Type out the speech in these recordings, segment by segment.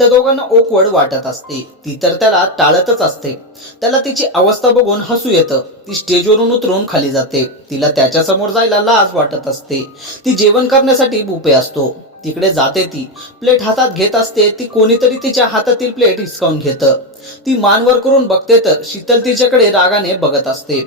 त्या दोघांना ओकवड वाटत असते. ती तर त्याला टाळतच असते. त्याला तिची अवस्था बघून हसू येतं. ती स्टेजवरून उतरून खाली जाते. तिला त्याच्या समोर जायला लाज वाटत असते. ती जेवण करण्यासाठी बुफे असतो तिकडे जाते. ती प्लेट हातात घेत असते. ती कोणीतरी तिच्या हातातील प्लेट हिसकावून घेतं. ती मान वर करून बघते तर शीतल तिच्याकडे रागाने बघत असते.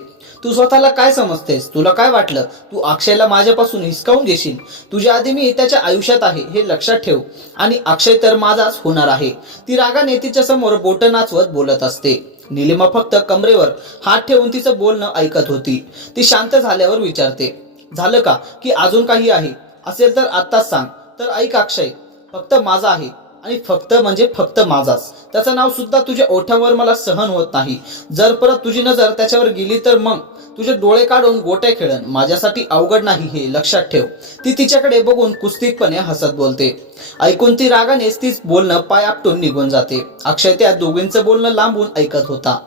तू स्वतःला काय समजतेस? तुला काय वाटलं तू अक्षयला माझ्यापासून हिसकावून घेशील? तुझ्या आधी मी त्याच्या आयुष्यात आहे हे लक्षात ठेव. आणि अक्षय तर माझाच होणार आहे. ती रागाने तिच्या समोर बोटं नाचवत बोलत असते. निलिमा फक्त कमरेवर हात ठेवून तिचं बोलणं ऐकत होती. ती शांत झाल्यावर विचारते, झालं का की अजून काही आहे? असेल तर आत्ताच सांग. तर ऐक अक्षय, फक्त माझा आहे आणि फक्त म्हणजे फक्त माझाच. त्याचं नाव सुद्धा तुझ्या ओठांवर मला सहन होत नाही. जर परत तुझी नजर त्याच्यावर गेली तर मग तुझे डोळे काढून गोट्या खेळन. माझ्यासाठी अवघड नाही हे लक्षात ठेव. ती तिच्याकडे बघून कुस्तीतपणे हसत बोलते. ऐकून ती रागानेच तीच बोलणं पाय आपटून निघून जाते. अक्षय त्या दोघींचं बोलणं लांबून ऐकत होता.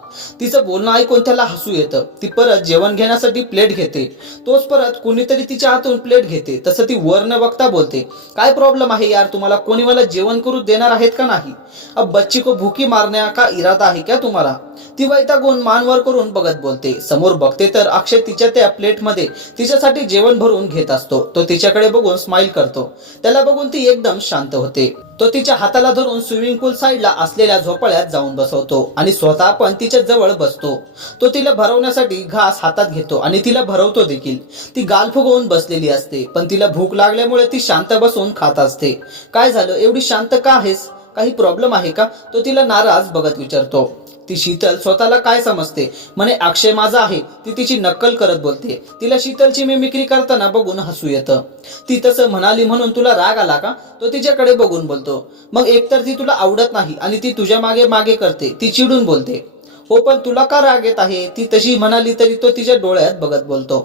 तिचं बोलणं ऐकून त्याला हसू येतं. ती परत जेवण घेण्यासाठी प्लेट घेते. तोच परत कोणीतरी तिच्या हातून प्लेट घेते. तसं ती वर न बघता बोलते, काय प्रॉब्लेम आहे यार तुम्हाला? कोणी मला जेवण करू देणार आहेत का नाही? अब बच्ची को भूकी मारण्या का इरादा आहे क्या तुम्हाला? ती वैतागून मान वर करून बघत बोलते. समोर बघते तर अक्षय तिच्या त्या प्लेटमध्ये तिच्यासाठी जेवण भरून घेत असतो. तो तिच्याकडे बघून स्माइल करतो. त्याला बघून ती एकदम शांत होते. तो तिच्या हाताला धरून स्विमिंग पूल साईडला असलेल्या झोपाळ्यात जाऊन बसवतो आणि स्वतः पण तिच्या जवळ बसतो. तो तिला भरवण्यासाठी घास हातात घेतो आणि तिला भरवतो देखील. ती गाल फुगवून बसलेली असते पण तिला भूक लागल्यामुळे ती शांत बसून खात असते. काय झालं, एवढी शांत का आहेस? काही प्रॉब्लेम आहे का? तो तिला नाराज बघत विचारतो. ती शीतल स्वतःला काय समजते म्हणे अक्षय माझा आहे. ती तिची नक्कल करत बोलते. तिला शीतलची मिमिक्री करताना बघून हसू येतं. ती तसं म्हणाली म्हणून तुला राग आला का? तो तिच्याकडे बघून बोलतो. मग एकतर ती तुला आवडत नाही आणि ती तुझ्या मागे मागे करते. ती चिडून बोलते. हो पण तुला का राग येत आहे? ती तशी म्हणाली तरी तो तिच्या डोळ्यात बघत बोलतो.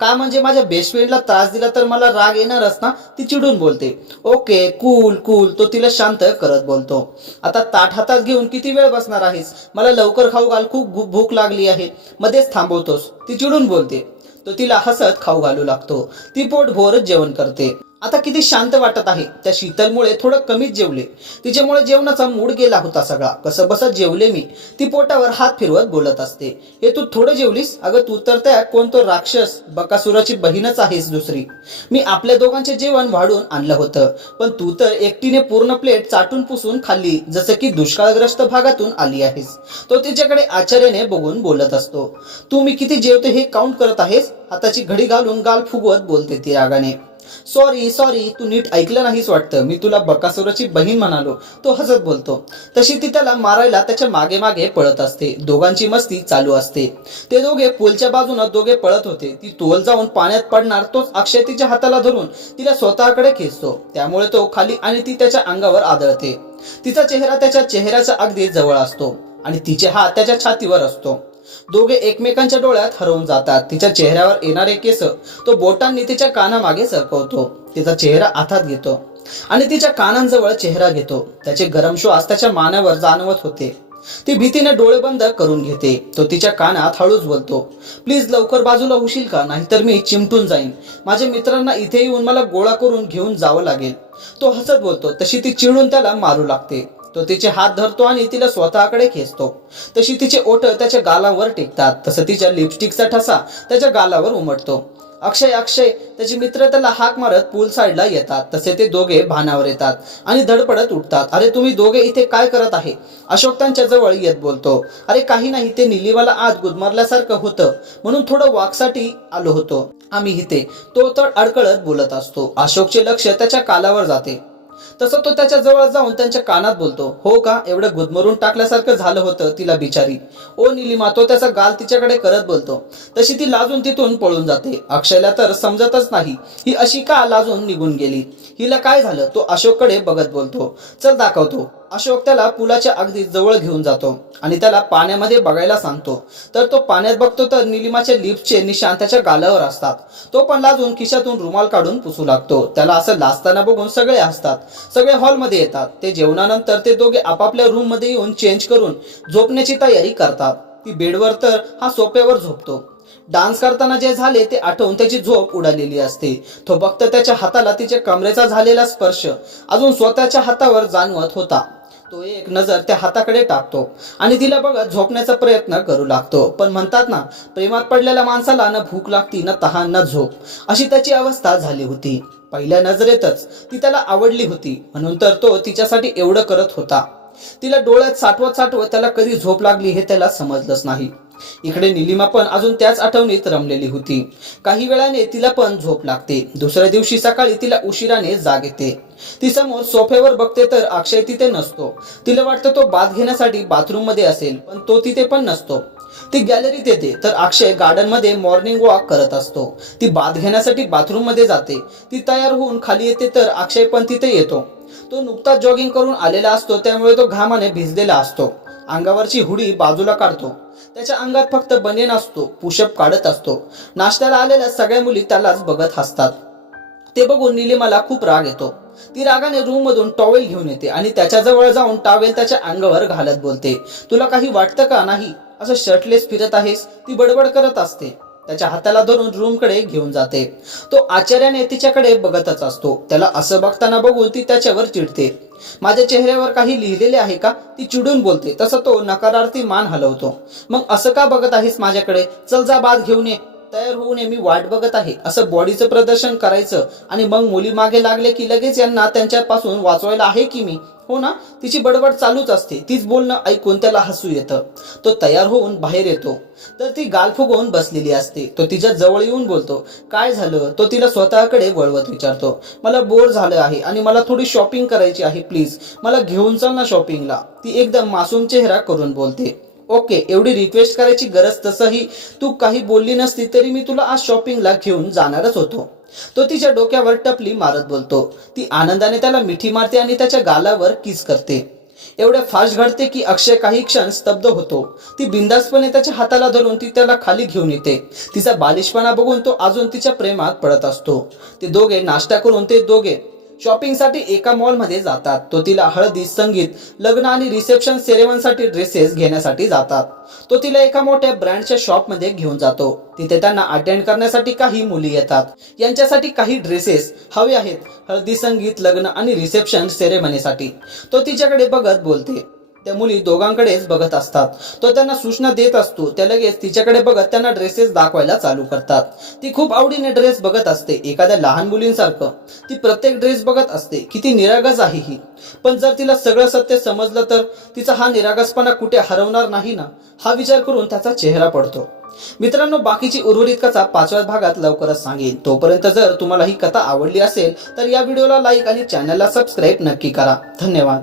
काय म्हणजे माझ्या बेस्ट फ्रेंडला त्रास दिला तर मला राग येणारच ना? ती चिडून बोलते. ओके कूल कूल, तो तिला शांत करत बोलतो. आता ताट हातात घेऊन किती वेळ बसणार आहेस? मला लवकर खाऊ घाल, खूप भूक लागली आहे. मध्येच थांबवतोस. ती चिडून बोलते. तो तिला हसत खाऊ घालू लागतो. ती पोटभर जेवण करते. आता किती शांत वाटत आहे. त्या शीतलमुळे थोडं कमीच जेवले. तिच्यामुळे जेवणाचा मूड गेला होता सगळा. कसं बसत जेवले मी. ती पोटावर हात फिरवत बोलत असते. हे तू थोडं जेवलीस? अगं तू तर त्या कोणतो राक्षस बकासुराची बहीणच आहेस दुसरी. मी आपल्या दोघांचे जेवण वाढून आणलं होतं पण तू तर एकटीने पूर्ण प्लेट चाटून पुसून खाल्ली जसं की दुष्काळग्रस्त भागातून आली आहेस. तो तिच्याकडे आश्चर्याने बघून बोलत असतो. तू मी किती जेवते हे काउंट करत आहेस? हाताची घडी घालून गाल फुगवत बोलते ती रागाने. सॉरी सॉरी, तू नीट ऐकलं नाहीस वाटतं. मी तुला बकासुराची बहीण म्हणालो. तो हसत बोलतो. तशी ती त्याला मारायला त्याच्या मागे मागे पळत असते. दोघांची मस्ती चालू असते. ते दोघे पूलच्या बाजूने दोघे पळत होते. ती तोल जाऊन पाण्यात पडणार तोच अक्षय तिच्या हाताला धरून तिला स्वतःकडे खेचतो. त्यामुळे तो खाली आणि ती त्याच्या अंगावर आदळते. तिचा चेहरा त्याच्या चेहऱ्याच्या अगदी जवळ असतो आणि तिचे हात त्याच्या छातीवर असतो. दोघे एकमेकांच्या डोळ्यात हरवून जातात. तिच्या चेहऱ्यावर येणारे केस तो बोटांनी तिच्या कानामागे सरकवतो. तिचा चेहरा हातात घेतो आणि तिच्या कानांजवळ चेहरा घेतो. त्याचे गरम श्वास त्याच्या मानेवर जाणवत होते. ती भीतीने डोळे बंद करून घेते. तो तिच्या कानात हळूच बोलतो, प्लीज लवकर बाजूला होशील का? नाहीतर मी चिमटून जाईन. माझ्या मित्रांना इथे येऊन मला गोळा करून घेऊन जावं लागेल. तो हसत बोलतो. तशी ती चिडून त्याला मारू लागते. तो तिचे हात धरतो आणि तिला स्वतःकडे खेचतो. तशी तिचे ओठ त्याच्या गालावर टेकतात. तसं तिच्या लिपस्टिकचा ठसा त्याच्या गालावर उमटतो. अक्षय अक्षय, त्याचे मित्र त्याला हाक मारत पूल साईडला येतात. तसे ते दोघे भानावर येतात आणि धडपडत उठतात. अरे तुम्ही दोघे इथे काय करत आहे? अशोक त्यांच्या जवळ येत बोलतो. अरे काही नाही, ते निलीवाला आज गुदमरल्यासारखं होतं म्हणून थोडं वॉकसाठी आलो होतो आम्ही इथे. तो तर अडकळत बोलत असतो. अशोकचे लक्ष त्याच्या कालावर जाते. तसं तो त्याच्या जवळ जाऊन त्यांच्या कानात बोलतो. हो का, एवढं गुदमरून टाकल्यासारखं झालं होतं तिला बिचारी. ओ निलिमा, तो त्याचा गाल तिच्याकडे करत बोलतो. तशी ती लाजून तिथून पळून जाते. अक्षयला तर समजतच नाही ही अशी का लाजून निघून गेली. हिला काय झालं? तो अशोककडे बघत बोलतो. चल दाखवतो. अशोक त्याला पुलाच्या अगदी जवळ घेऊन जातो आणि त्याला पाण्यामध्ये बघायला सांगतो. तर तो पाण्यात बघतो तर निलिमाच्या लिप्सचे निशाण त्याच्या गालावर असतात. तो पण लाजून खिशातून रुमाल काढून पुसू लागतो. त्याला असं लाजताना बघून सगळे हसतात. सगळे हॉलमध्ये येतात. ते जेवणानंतर ते दोघे आपापल्या रूम मध्ये येऊन चेंज करून झोपण्याची तयारी करतात. ती बेडवर तर हा सोफ्यावर झोपतो. डान्स करताना जे झाले ते आठवून त्याची झोप उडालेली असते. तो फक्त त्याच्या हाताला तिच्या कमरेचा झालेला स्पर्श अजून स्वतःच्या हातावर जाणवत होता. तो एक नजर त्या हाताकडे टाकतो आणि तिला बघत झोपण्याचा प्रयत्न करू लागतो. पण म्हणतात ना, प्रेमात पडलेल्या माणसाला न भूक लागती न तहान न झोप, अशी त्याची अवस्था झाली होती. पहिल्या नजरेतच ती त्याला आवडली होती, म्हणून तर तो तिच्यासाठी एवढं करत होता. तिला डोळ्यात साठवत साठवत त्याला कधी झोप लागली हे त्याला समजलंच नाही. इकडे निलिमा पण अजून त्याच आठवणीत रमलेली होती. काही वेळाने तिला पण झोप लागते. दुसऱ्या दिवशी सकाळी तिला उशिराने जाग येते. ती समोर सोफ्यावर बघते तर अक्षय तिथे नसतो. तिला वाटतं तो बाथ घेण्यासाठी बाथरूम मध्ये असेल, पण तो तिथे पण नसतो. ती गॅलरीत येते तर अक्षय गार्डन मध्ये मॉर्निंग वॉक करत असतो. ती बाथ घेण्यासाठी बाथरूम मध्ये जाते. ती तयार होऊन खाली येते तर अक्षय पण तिथे येतो. तो नुकताच जॉगिंग करून आलेला असतो, त्यामुळे तो घामाने भिजलेला असतो. अंगावरची हुडी बाजूला काढतो. त्याच्या अंगात फक्त बनियन असतो. पुशअप काढत असतो. नाश्त्याला आलेल्या सगळ्या मुली त्यालाच बघत हसतात. ते बघून निलिमाला खूप राग येतो. ती रागाने रूम मधून टॉवेल घेऊन येते आणि त्याच्या जवळ जाऊन टॉवेल त्याच्या अंगावर घालत बोलते, तुला काही वाटतं का नाही, असं शर्टलेस फिरत आहेस, ती बडबड करत असते. त्याच्या हाताला धरून रूम कडे घेऊन जाते. तो आश्चर्याने तिच्याकडे बघतच असतो. त्याला असं बघताना बघून ती त्याच्यावर चिडते. माझ्या चेहऱ्यावर काही लिहिलेले आहे का, ती चिडून बोलते. तसं तो नकारार्थी मान हलवतो. मग असं का बघत आहेस माझ्याकडे, चल जा बाथ घेऊन ये, तयार होऊन मी वाट बघत आहे, असं बॉडीचं प्रदर्शन करायचं आणि मग मुली मागे लागले की लगेच यांना त्यांच्यापासून वाचवायला आहे की मी, हो ना. तिची बडबड चालूच असते. तीच बोलणं ऐकून त्याला हसू येतं. तो तयार होऊन बाहेर येतो तर ती गाल फुगवून बसलेली असते. तो तिच्या जवळ येऊन बोलतो, काय झालं. तो तिला स्वतःकडे वळवत विचारतो, मला बोर झालं आहे आणि मला थोडी शॉपिंग करायची आहे, प्लीज मला घेऊन चल ना शॉपिंगला. ती एकदम मासूम चेहरा करून बोलते, ओके, एवढी रिक्वेस्ट करायची गरज, तसंही तू काही बोलली नसती तरी मी तुला आज शॉपिंगला घेऊन जाणारच होतो. तो तिच्या डोक्यावर टपली मारत बोलतो. ती आनंदाने त्याला मिठी मारते आणि त्याच्या गालावर किस करते. एवढ्या फास्ट घडते की अक्षय काही क्षण स्तब्ध होतो. ती बिंदासपणे त्याच्या हाताला धरून ती त्याला खाली घेऊन येते. तिचा बालिशपणा बघून तो अजून तिच्या प्रेमात पडत असतो. ते दोघे नाश्ता करून ते दोघे शॉपिंगसाठी एका मॉलमध्ये जातात. तो तिला हळदी, संगीत, लग्न आणि रिसेप्शन सेरेमनीसाठी ड्रेसेस घेण्यासाठी जातात. तो तिला एका मोठ्या ब्रँडच्या शॉपमध्ये घेऊन जातो. तिथे त्यांना अटेंड करण्यासाठी काही मुली येतात. यांच्यासाठी काही ड्रेसेस हवे आहेत हळदी, संगीत, लग्न आणि रिसेप्शन सेरेमनीसाठी. तो तिच्याकडे बघत बोलते. त्या मुली दोघांकडेच बघत असतात. तो त्यांना सूचना देत असतो. त्या लगेच तिच्याकडे बघत त्यांना ड्रेसेस दाखवायला चालू करतात. ती खूप आवडीने ड्रेस बघत असते, एखाद्या लहान मुलींसारखं. ती प्रत्येक ड्रेस बघत असते. किती निरागस आहे ही. पण जर तिला सगळं सत्य समजलं तर तिचा हा निरागसपणा कुठे हरवणार नाही ना, हा विचार करून त्याचा चेहरा पडतो. मित्रांनो, बाकीची उर्वरित कथा 5व्या भागात लवकरच सांगेन. तोपर्यंत जर तुम्हाला ही कथा आवडली असेल तर या व्हिडिओला लाईक आणि चॅनलला सबस्क्राईब नक्की करा. धन्यवाद.